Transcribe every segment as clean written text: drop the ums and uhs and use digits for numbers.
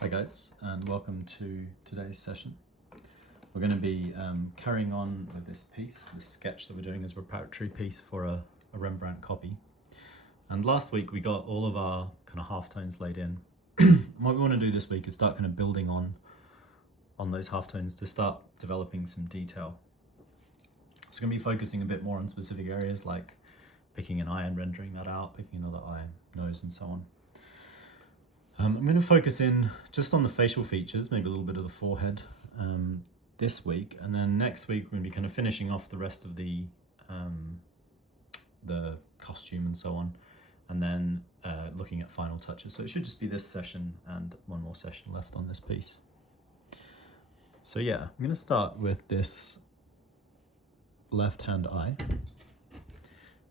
Hi guys, and welcome to today's session. We're going to be carrying on with this piece, this sketch that we're doing as a preparatory piece for a Rembrandt copy. And last week we got all of our kind of halftones laid in. What we want to do this week is start kind of building on those halftones to start developing some detail. So we're going to be focusing a bit more on specific areas like picking an eye and rendering that out, picking another eye, nose, and so on. I'm going to focus in just on the facial features, maybe a little bit of the forehead this week, and then next week we're going to be kind of finishing off the rest of the costume and so on, and then looking at final touches. So it should just be this session and one more session left on this piece. So yeah, I'm going to start with this left-hand eye.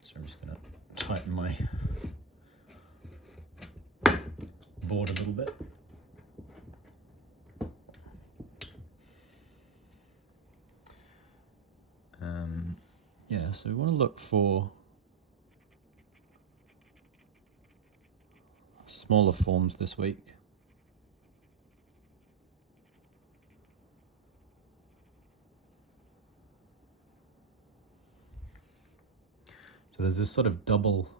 So I'm just going to tighten my board a little bit. Yeah, so we want to look for smaller forms this week. So there's this sort of double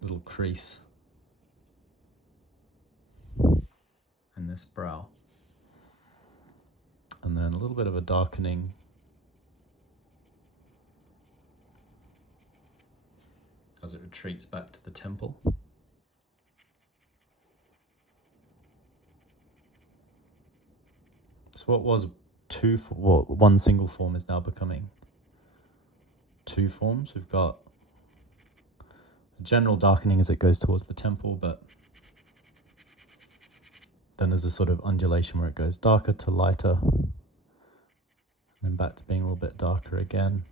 little crease in this brow, and then a little bit of a darkening as it retreats back to the temple. So what was one single form is now becoming two forms. We've got a general darkening as it goes towards the temple, but then there's a sort of undulation where it goes darker to lighter, and then back to being a little bit darker again.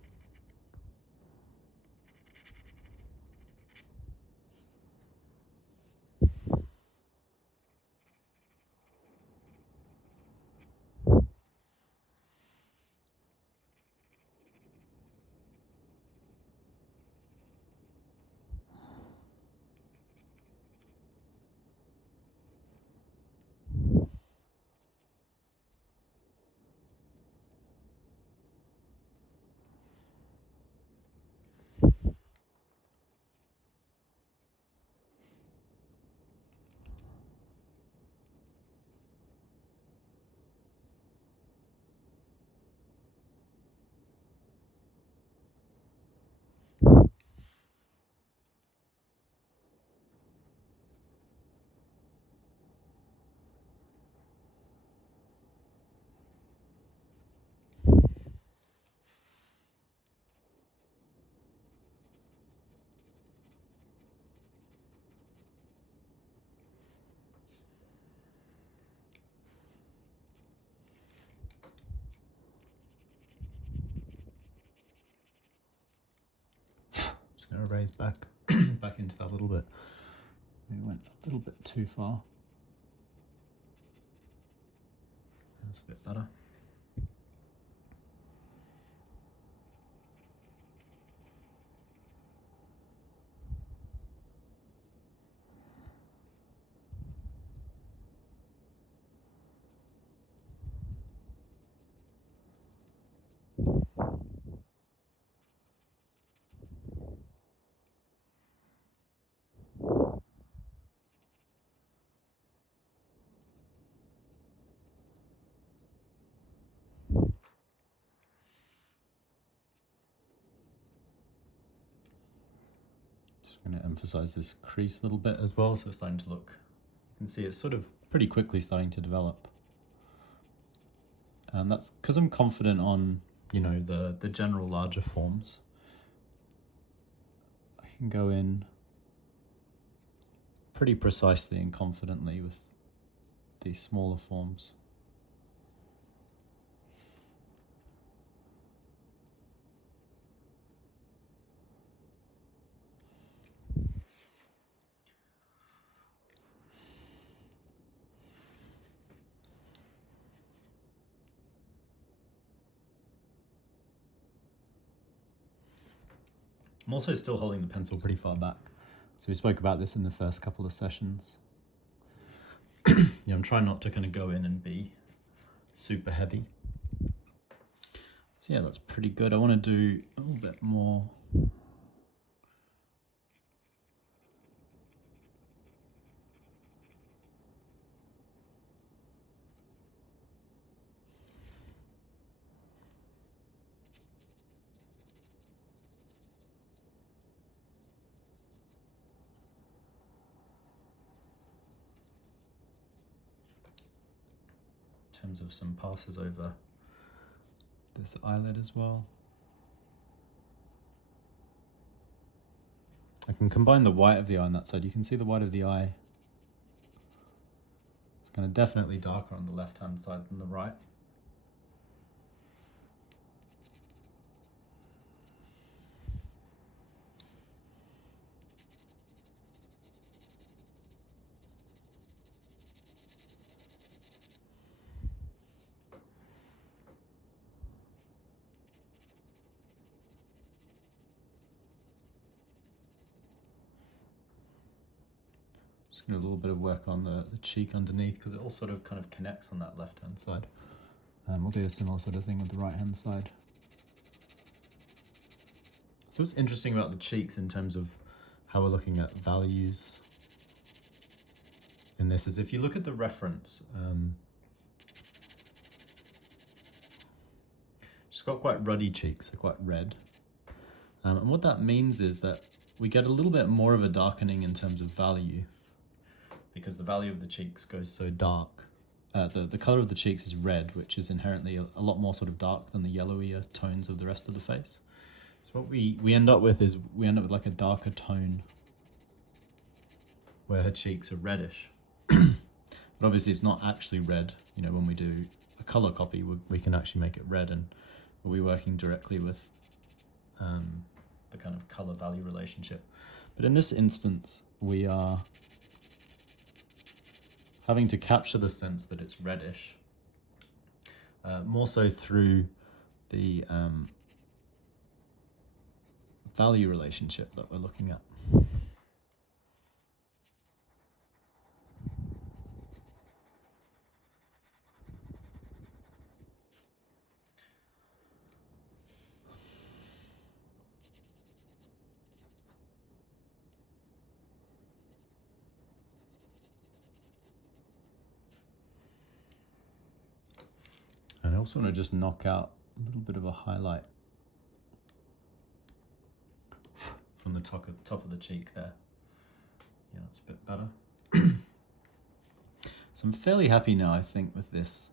Just going to raise back into that a little bit. We went a little bit too far. That's a bit better. Just going to emphasize this crease a little bit as well, so it's starting to look, you can see it's sort of pretty quickly starting to develop. And that's because I'm confident on, the general larger forms. I can go in pretty precisely and confidently with these smaller forms. I'm also still holding the pencil pretty far back. So we spoke about this in the first couple of sessions. I'm trying not to kind of go in and be super heavy. So yeah, that's pretty good. I want to do a little bit more. In terms of some passes over this eyelid as well. I can combine the white of the eye on that side. You can see the white of the eye. It's kind of definitely darker on the left-hand side than the right. Just going to do a little bit of work on the cheek underneath, because it all sort of kind of connects on that left-hand side. We'll do a similar sort of thing with the right-hand side. So what's interesting about the cheeks in terms of how we're looking at values in this is if you look at the reference, she's got quite ruddy cheeks, so quite red. And what that means is that we get a little bit more of a darkening in terms of value, because the value of the cheeks goes so dark. The color of the cheeks is red, which is inherently a lot more sort of dark than the yellowier tones of the rest of the face. So what we end up with is like a darker tone where her cheeks are reddish. But obviously it's not actually red. You know, when we do a color copy, we can actually make it red, and we'll be working directly with the kind of color value relationship. But in this instance, we are having to capture the sense that it's reddish, more so through the value relationship that we're looking at. And I also want to just knock out a little bit of a highlight from the top of the cheek there. Yeah, that's a bit better. So I'm fairly happy now, I think, with this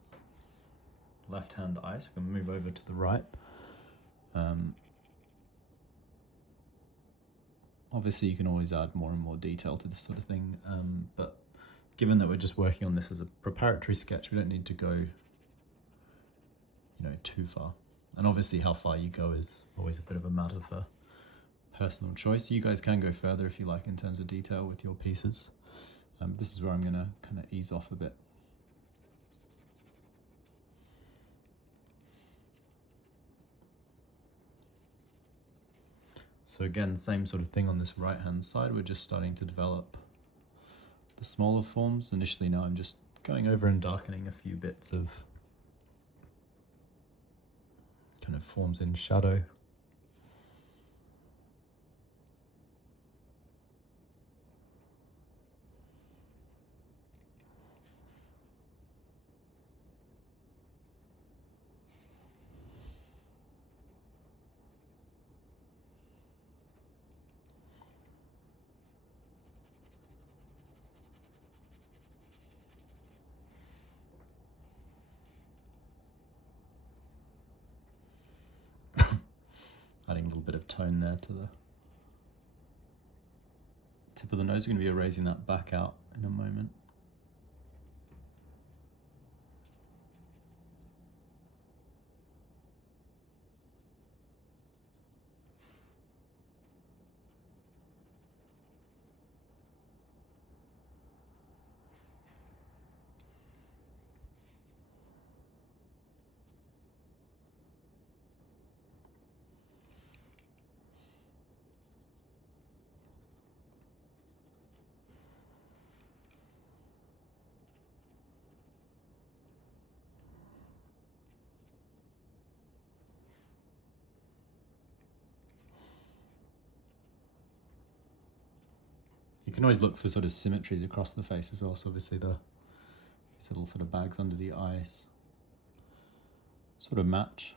left-hand eye. So I'm going to move over to the right. Obviously, you can always add more and more detail to this sort of thing, but given that we're just working on this as a preparatory sketch, we don't need to go too far. And obviously how far you go is always a bit of a matter for personal choice. You guys can go further if you like in terms of detail with your pieces. This is where I'm going to kind of ease off a bit. So again, same sort of thing on this right hand side. We're just starting to develop the smaller forms. Initially now I'm just going over and darkening a few bits of kind of forms in shadow. Adding a little bit of tone there to the tip of the nose. We're going to be erasing that back out in a moment. You can always look for sort of symmetries across the face as well. So obviously these little sort of bags under the eyes sort of match.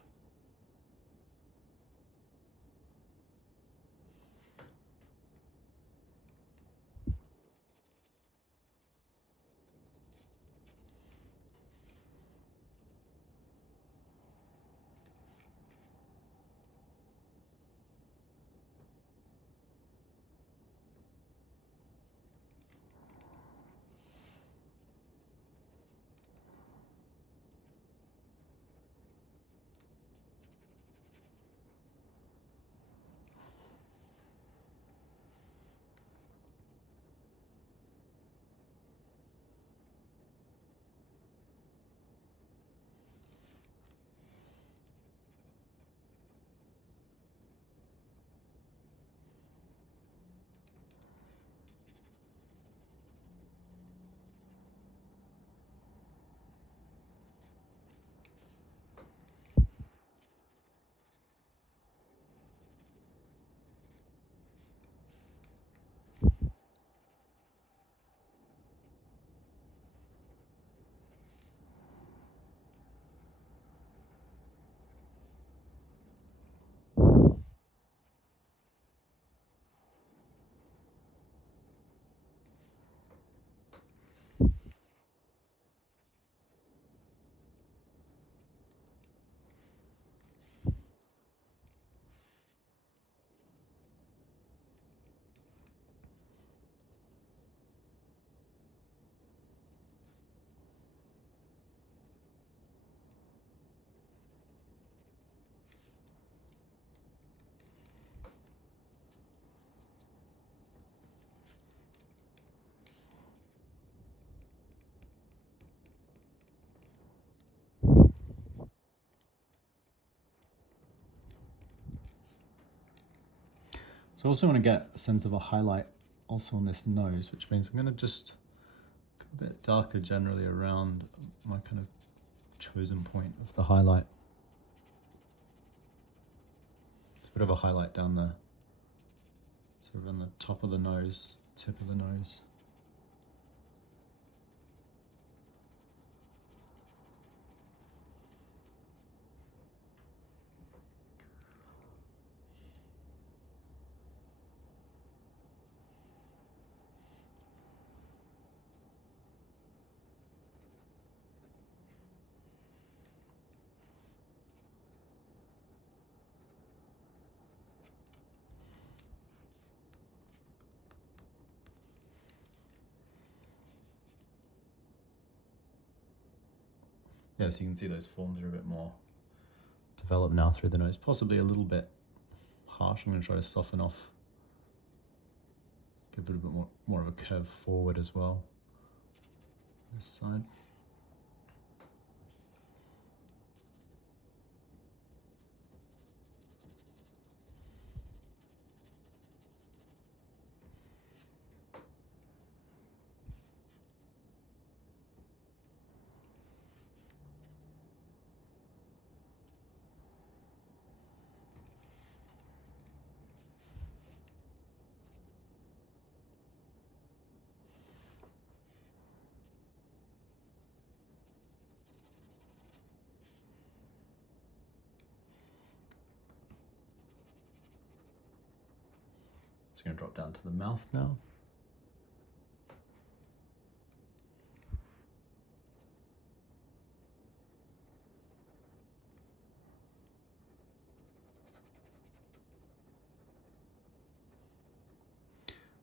So I also want to get a sense of a highlight also on this nose, which means I'm going to just go a bit darker generally around my kind of chosen point of the highlight. It's a bit of a highlight down the sort of on the top of the nose, tip of the nose. Yeah, so you can see those forms are a bit more developed now through the nose, possibly a little bit harsh. I'm going to try to soften off, give it a bit more of a curve forward as well, this side. It's going to drop down to the mouth now.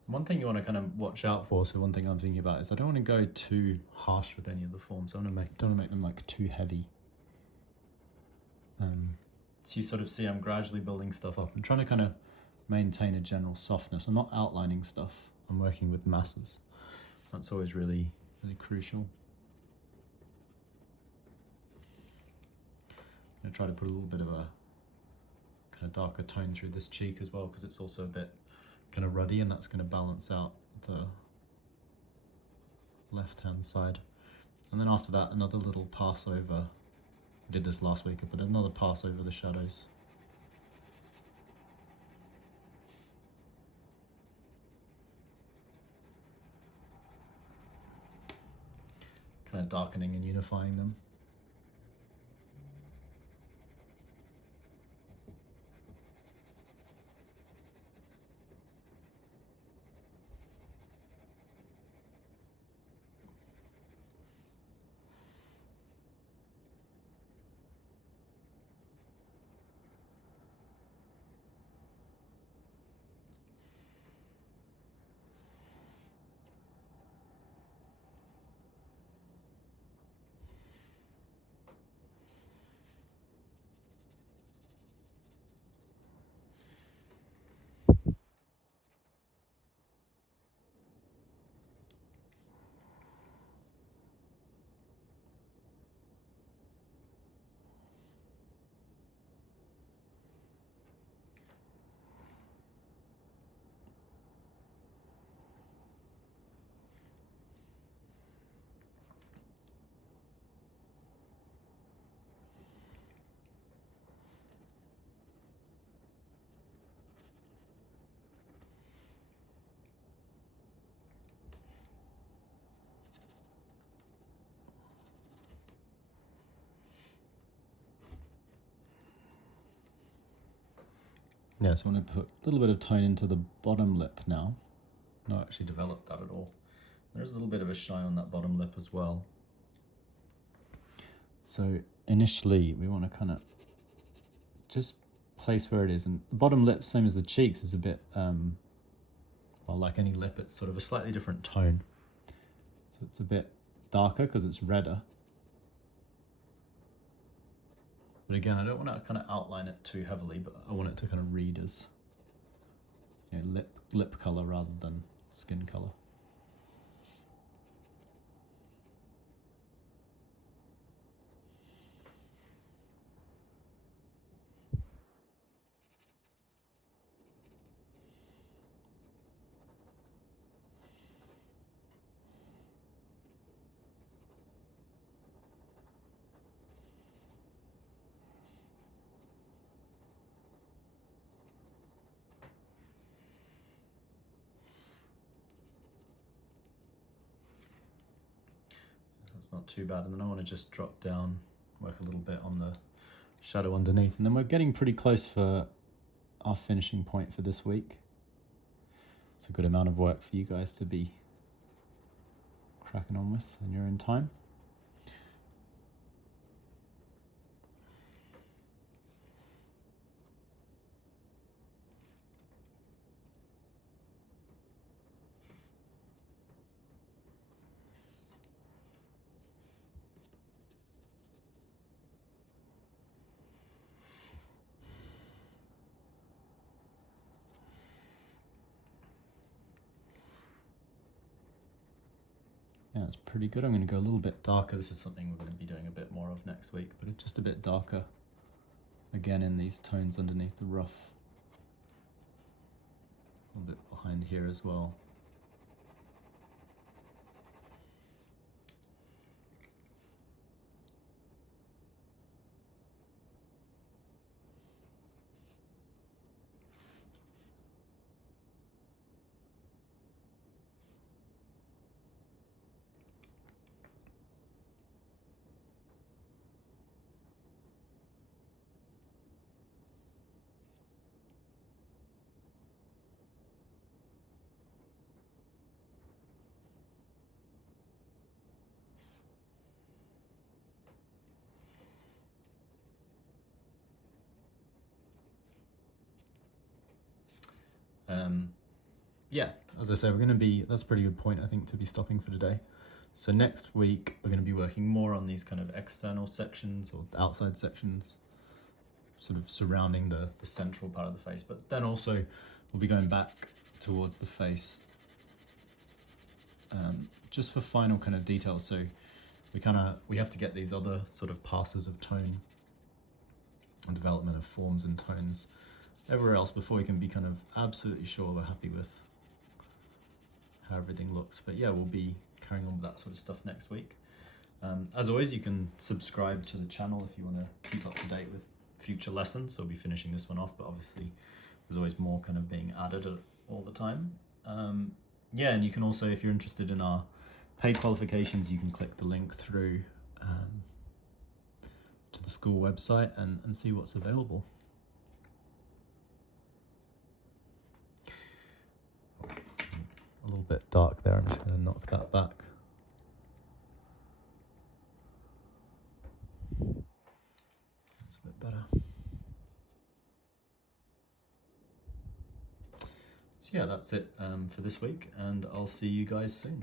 One thing you want to kind of watch out for, so one thing I'm thinking about is I don't want to go too harsh with any of the forms. I don't want to make them like too heavy. So you sort of see I'm gradually building stuff up. I'm trying to kind of maintain a general softness. I'm not outlining stuff. I'm working with masses. That's always really, really crucial. I'm going to try to put a little bit of a kind of darker tone through this cheek as well, because it's also a bit kind of ruddy, and that's going to balance out the left hand side. And then after that, another little pass over. I did this last week, but another pass over the shadows. kind of darkening and unifying them. Yeah, so I want to put a little bit of tone into the bottom lip now. Not actually developed that at all. There's a little bit of a shine on that bottom lip as well. So initially we want to kind of just place where it is, and the bottom lip, same as the cheeks, is a bit, well, like any lip, it's sort of a slightly different tone. So it's a bit darker because it's redder. But again, I don't want to kind of outline it too heavily, but I want it to kind of read as, you know, lip color rather than skin color. That's not too bad, and then I want to just drop down, work a little bit on the shadow underneath, and then we're getting pretty close for our finishing point for this week. It's a good amount of work for you guys to be cracking on with in your own time. Yeah, it's pretty good. I'm going to go a little bit darker. This is something we're going to be doing a bit more of next week, but it's just a bit darker again in these tones underneath the ruff. A little bit behind here as well. Yeah, as I said, we're going to be, that's a pretty good point, I think, to be stopping for today. So next week, we're going to be working more on these kind of external sections or outside sections, sort of surrounding the central part of the face. But then also, we'll be going back towards the face, just for final kind of details. So we have to get these other sort of passes of tone and development of forms and tones everywhere else before we can be kind of absolutely sure we're happy with how everything looks. But yeah, we'll be carrying on with that sort of stuff next week. As always, you can subscribe to the channel if you want to keep up to date with future lessons. So we'll be finishing this one off, but obviously there's always more kind of being added all the time. Yeah, and you can also, if you're interested in our Paid qualifications, you can click the link through to the school website and see what's available. A little bit dark there, I'm just going to knock that back. That's a bit better. So yeah, that's it for this week, and I'll see you guys soon.